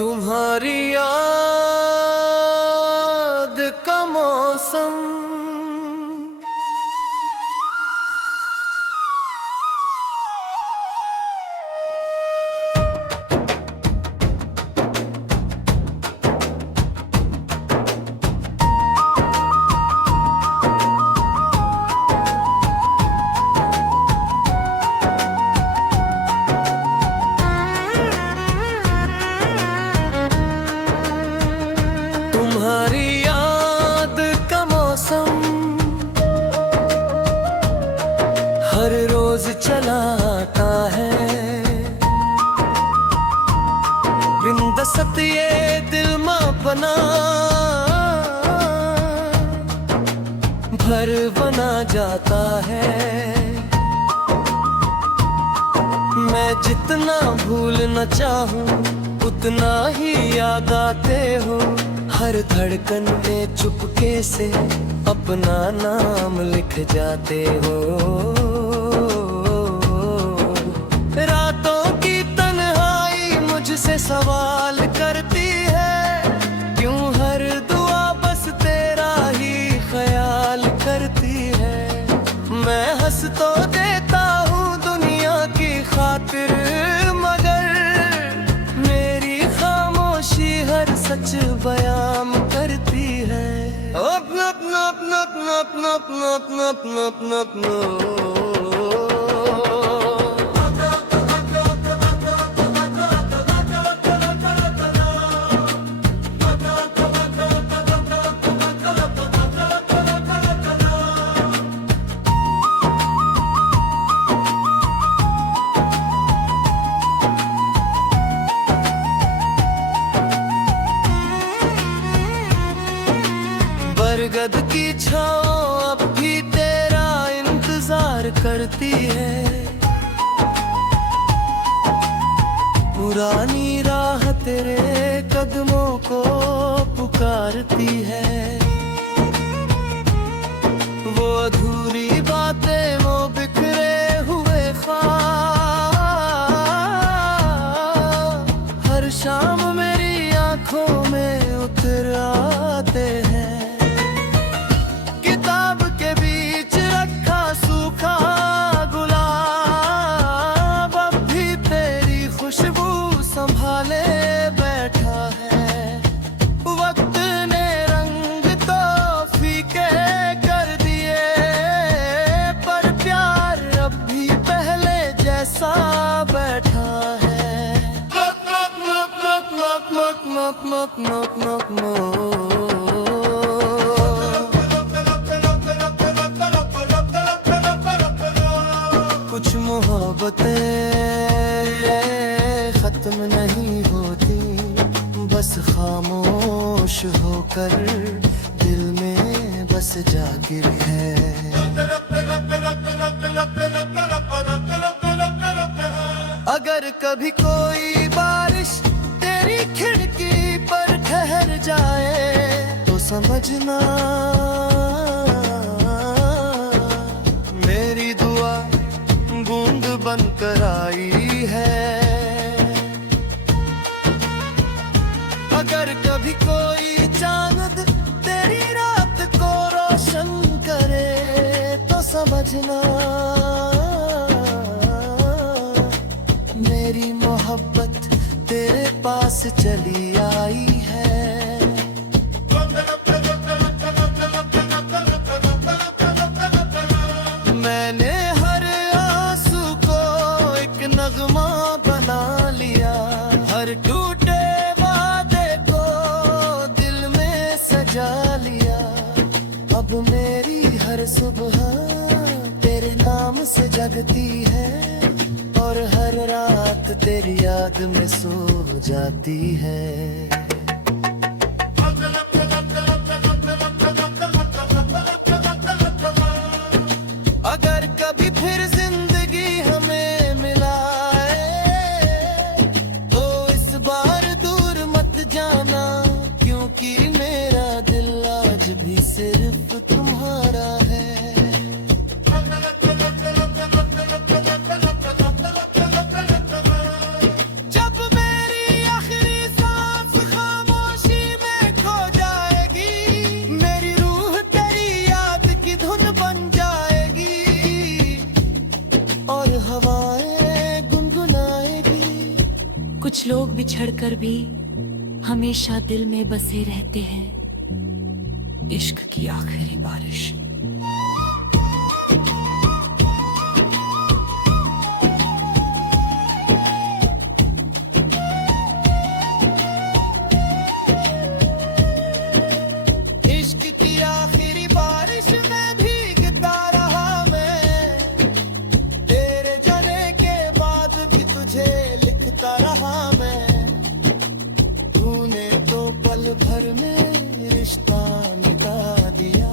तुम्हारी याद का मौसम तुम्हारी याद का मौसम हर रोज चला आता है। बिंदसत ये दिल मापना भर बना जाता है। मैं जितना भूलना चाहूं उतना ही याद आते हो। हर धड़कन में चुपके से अपना नाम लिख जाते हो। रातों की तन्हाई मुझसे सवाल करती है, क्यों हर दुआ बस तेरा ही ख्याल करती है। मैं हंस तो देता हूँ दुनिया की खातिर, मगर मेरी खामोशी हर सच बयान करती है। बरगद की छाँव अब भी तेरा इंतजार करती है। पुरानी राह तेरे कदमों को पुकारती है। वो अधूरी बातें, वो बिखरे हुए ख्वाब हर शाम मेरी आंखों में उतर आते हैं। संभाले बैठा है वक्त ने, रंग तो फीके कर दिए, पर प्यार अब भी पहले जैसा बैठा है। कुछ मोहब्बतें खत्म नहीं होती, बस खामोश होकर दिल में बस जागिर है। अगर कभी कोई बारिश तेरी खिड़की पर ठहर जाए तो समझना मेरी दुआ बूंद बनकर आई है। अगर कभी कोई चांद तेरी रात को रोशन करे तो समझना मेरी मोहब्बत तेरे पास चली आई है। मैंने हर आंसू को एक नगमा बना लिया, हर टूटे जा लिया। अब मेरी हर सुबह तेरे नाम से जगती है, और हर रात तेरी याद में सो जाती है। अगर कभी फिर जिंदगी हमें मिलाए तो इस बार दूर मत जाना, क्योंकि मेरा दिल आज भी सिर्फ तुम्हारा है। जब मेरी आखिरी सांस लोग बिछड़कर भी हमेशा दिल में बसे रहते हैं। इश्क की आखिरी बारिश। इश्क की आखिरी बारिश में भीगता रहा मैं, तेरे जाने के बाद भी तुझे लिखता रहा मैं। तूने तो पल भर में रिश्ता मिटा दिया,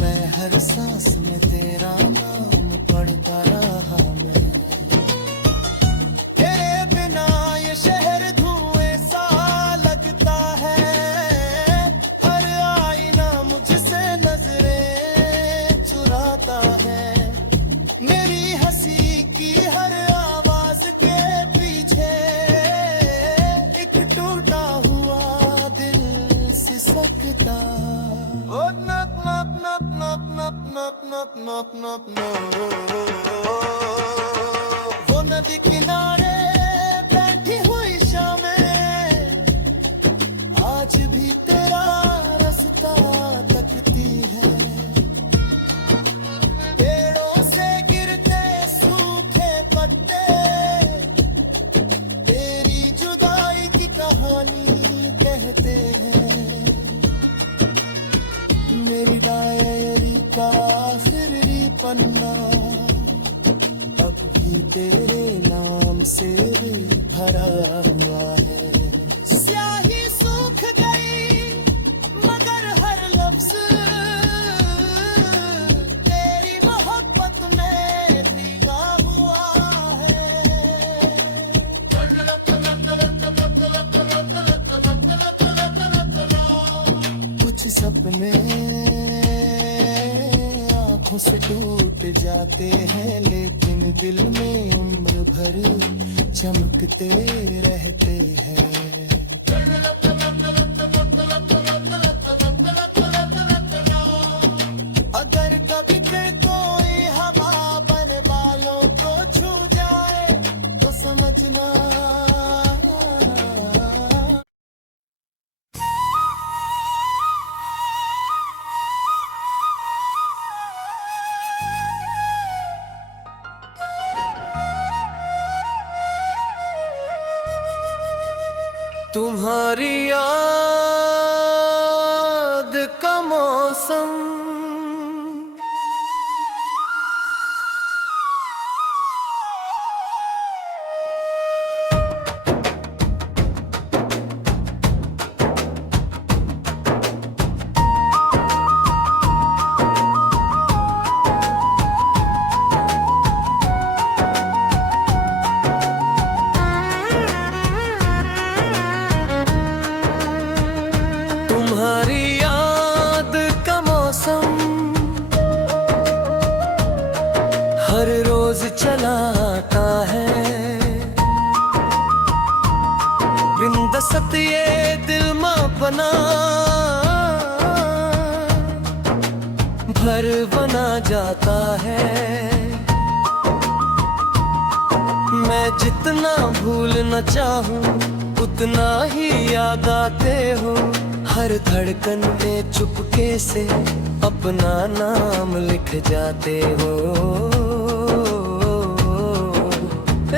मैं हर सांस में तेरा नाम पढ़ता रहा मैं। तेरे बिना ये शहर धुएं सा लगता है, हर आईना मुझसे नजरें चुराता है। मेरी हंसी की हर आवाज के पीछे एक टूटा हुआ दिल सिसकता। ओ नप नप नप नप नप नप नप नप नप। वो नदी किनारे बैठी हुई शामें आज भी तेरा रास्ता तकती है। पेड़ों से गिरते सूखे पत्ते तेरी जुदाई की कहानी कहते हैं। मेरी डायरी का आखिरी पन्ना अब भी तेरे नाम से भरा हुआ है। स्याही सूख गई मगर हर लफ्ज तेरी मोहब्बत में भीगा हुआ है। कुछ सपने आंखों से टूट जाते हैं, लेकिन दिल में उम्र भर चमकते रहते हैं। अगर कभी फिर कोई हवा बन बालों को छू जाए तो समझना तुम्हारी याद का मौसम तुम्हारी याद का मौसम हर रोज चला आता है। बिन दस्त ये दिल मापना भर बना जाता है। मैं जितना भूलना चाहूं उतना ही याद आते हो। हर धड़कन में चुपके से अपना नाम लिख जाते हो।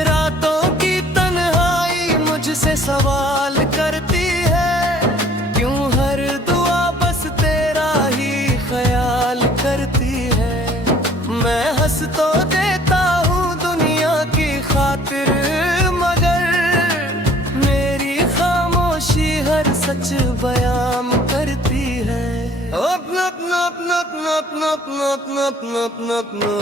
रातों की तन्हाई मुझसे सवाल करती है, क्यों हर दुआ बस तेरा ही ख्याल करती है। मैं हंस तो देता हूँ दुनिया की खातिर, मगर मेरी खामोशी हर सच बयान करती है। नप नप नप नप नप नप नप नप नप नप।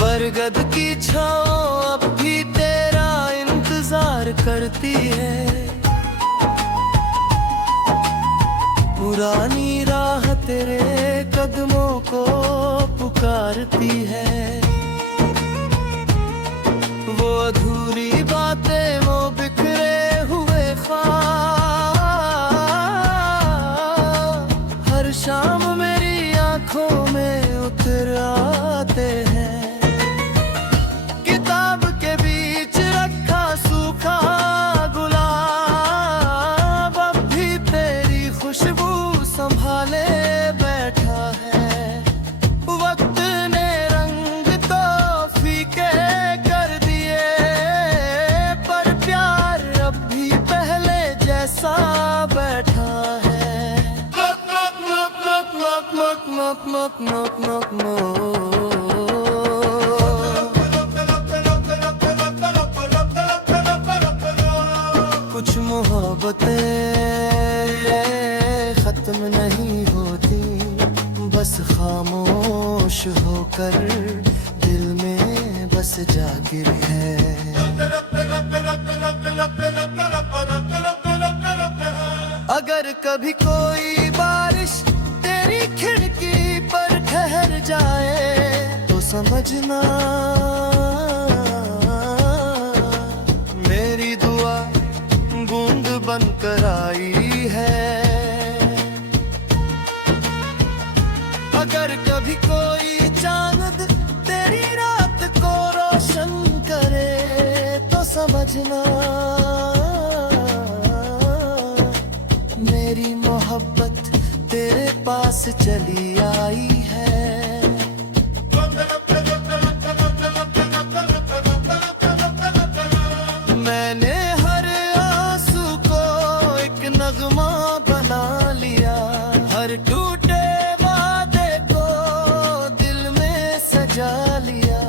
बरगद की छाँव अब भी तेरा इंतजार करती है। पुरानी राह तेरे कदमों को पुकारती है। वो अधूरी बातें, वो बिखरे हुए ख्वाब हर शाम मेरी आंखों में उतर आते हैं। किताब के बीच रखा सूखा गुलाब अब भी तेरी खुशबू संभाले बैठा है। वक्त ने रंग तो फीके कर दिए, पर प्यार अब भी पहले जैसा बैठा है। कुछ मोहब्बतें खत्म नहीं होती, बस खामोश होकर दिल में बस जागिर है। अगर कभी कोई बारिश तेरी खिड़की पर ठहर जाए तो समझना मेरी दुआ बूंद बनकर आई है। अगर कभी कोई चांद तेरी रात को रोशन करे तो समझना मेरी मोहब्बत तेरे पास चली आई है। मैंने हर आंसू को एक नगमा बना लिया, हर टूटे वादे को दिल में सजा लिया।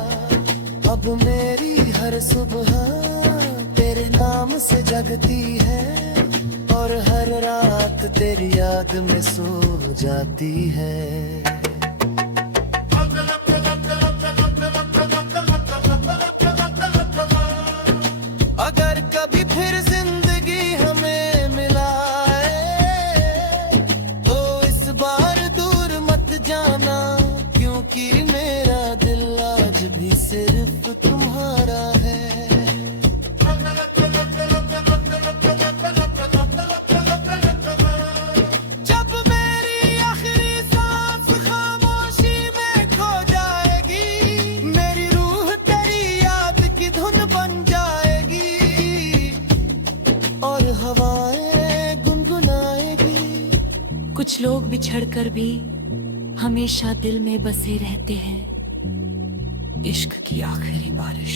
अब मेरी हर सुबह तेरे नाम से जगती है और हर रात तेरी याद में सो जाती है। अगर कभी फिर जिंदगी हमें मिलाए तो इस बार दूर मत जाना, क्योंकि मेरा दिल आज भी सिर्फ तुम्हारा है। जब मेरी आखिरी सांस खामोशी में खो जाएगी, मेरी रूह तेरी याद की धुन बन जाएगी और हवाएं गुनगुनाएगी। कुछ लोग बिछड़कर भी हमेशा दिल में बसे रहते हैं। इश्क की आखिरी बारिश।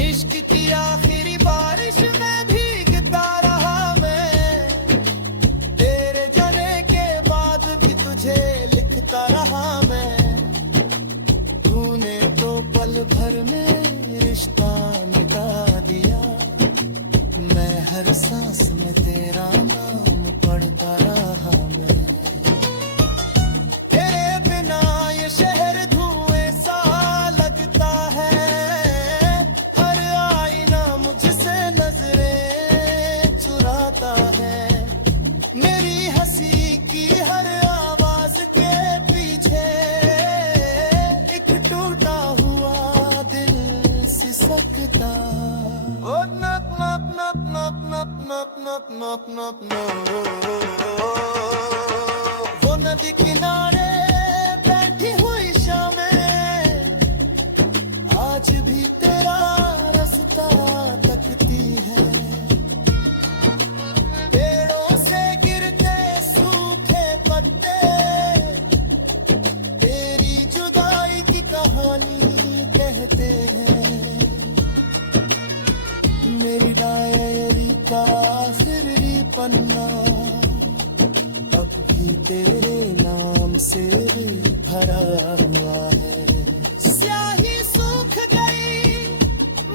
इश्क की आखिरी बारिश में भीगता रहा मैं, तेरे जाने के बाद भी तुझे लिखता रहा मैं। तूने तो पल भर में रिश्ता मिटा दिया, मैं हर सांस में तेरा नाम पढ़ता रहा मैं। तेरे बिना ये शहर धुएं सा लगता है, हर आईना मुझसे नजरें चुराता है। मेरी हंसी की हर आवाज के पीछे एक टूटा हुआ दिल सिसकता। ओ नप नप नप नप नप नप नप नप नप नप। वो नदी किनारे बैठी हुई शामें आज भी तेरा रास्ता तकती है। पेड़ों से गिरते सूखे पत्ते तेरी जुदाई की कहानी कहते हैं। मेरी डायरी का आखिरी पन्ना अब भी तेरे नाम से भरा हुआ है। स्याही सूख गई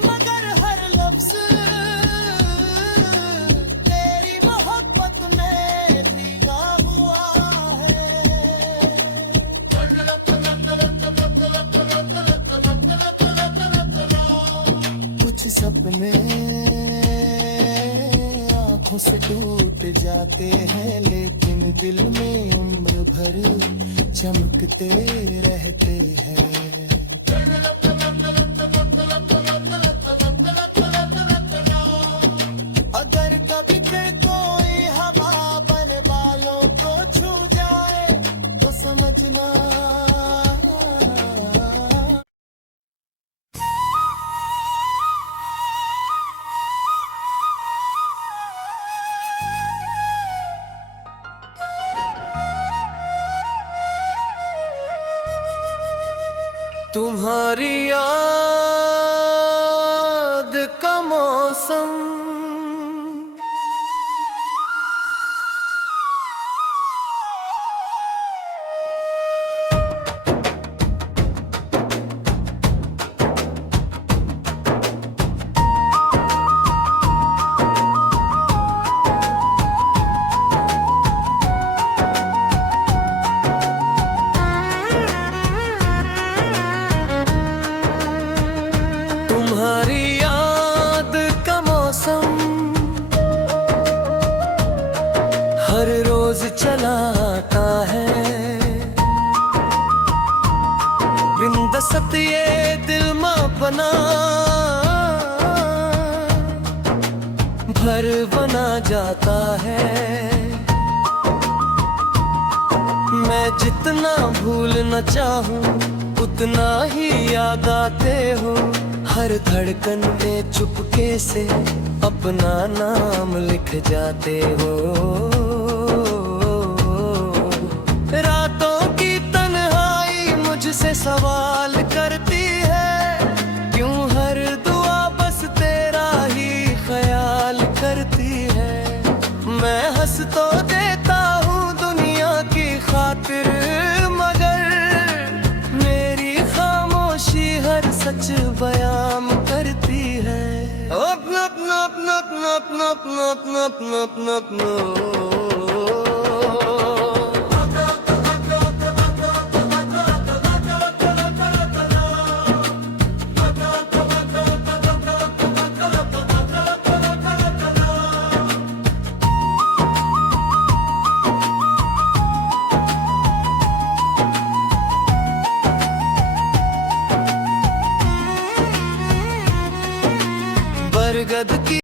मगर हर लफ्ज तेरी मोहब्बत में भीगा हुआ है। सपने आंखों से टूट जाते हैं, लेकिन दिल में उम्र भर चमकते रहते हैं। अगर कभी फिर कोई हवा बन बालों को छू जाए तो समझना तुम्हारी याद का मौसम तुम्हारी याद का मौसम हर रोज चला आता है, बिंदसत ये दिल मापना भर बना जाता है। मैं जितना भूलना चाहूं उतना ही याद आते हो, हर धड़कन में चुपके से अपना नाम लिख जाते हो। रातों की तन्हाई मुझसे सवाल करती है, क्यों हर दुआ बस तेरा ही ख्याल करती है। मैं हंस तो देता हूँ दुनिया की खातिर, मगर मेरी खामोशी हर सच बयान करती है। अपना अपना अपना अपना अपना अपना अपना अपना अपना अपना बरगद की